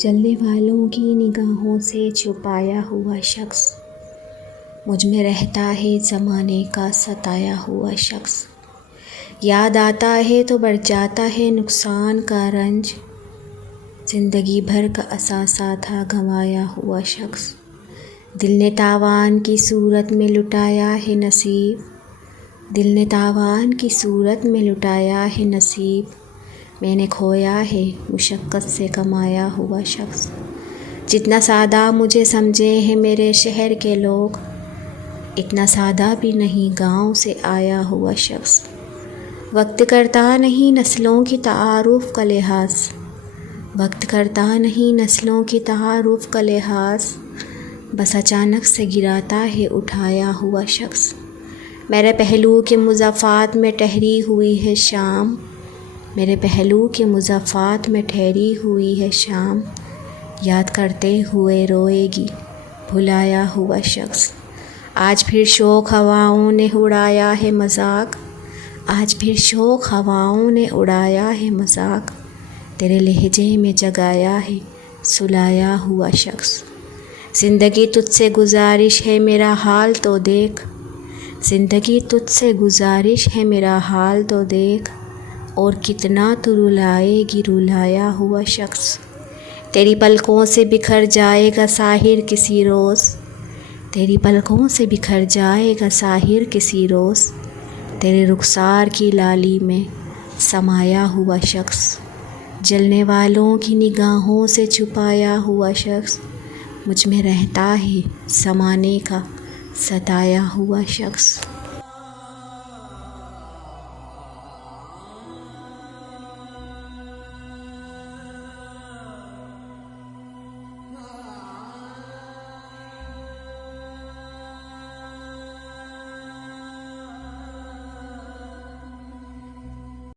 चलने वालों की निगाहों से छुपाया हुआ शख्स मुझ में रहता है, ज़माने का सताया हुआ शख्स। याद आता है तो बढ़ जाता है नुकसान का रंज, ज़िंदगी भर का असासा था गंवाया हुआ शख्स। दिल ने तावान की सूरत में लुटाया है नसीब, दिल ने तावान की सूरत में लुटाया है नसीब। मैंने खोया है मुशक्क़त से कमाया हुआ शख्स। जितना सादा मुझे समझे हैं मेरे शहर के लोग, इतना सादा भी नहीं गांव से आया हुआ शख्स। वक्त करता नहीं नस्लों की तारुफ का लिहाज, वक्त करता नहीं नस्लों की तारुफ का लिहाज, बस अचानक से गिराता है उठाया हुआ शख्स। मेरे पहलू के मुज़ाफ़ात में ठहरी हुई है शाम, मेरे पहलू के मुज़ाफ़ात में ठहरी हुई है शाम। याद करते हुए रोएगी भुलाया हुआ शख्स। आज फिर शौक़ हवाओं ने उड़ाया है मज़ाक, आज फिर शौक़ हवाओं ने उड़ाया है मज़ाक। तेरे लहजे में जगाया है सुलाया हुआ शख्स। ज़िंदगी तुझसे गुजारिश है मेरा हाल तो देख, ज़िंदगी तुझसे गुजारिश है मेरा हाल तो देख। और कितना तू रुलाएगी रुलाया हुआ शख्स। तेरी पलकों से बिखर जाएगा साहिर किसी रोज़, तेरी पलकों से बिखर जाएगा साहिर किसी रोज़। तेरे रुखसार की लाली में समाया हुआ शख्स, जलने वालों की निगाहों से छुपाया हुआ शख्स मुझ में रहता है ज़माने का सताया हुआ शख्स।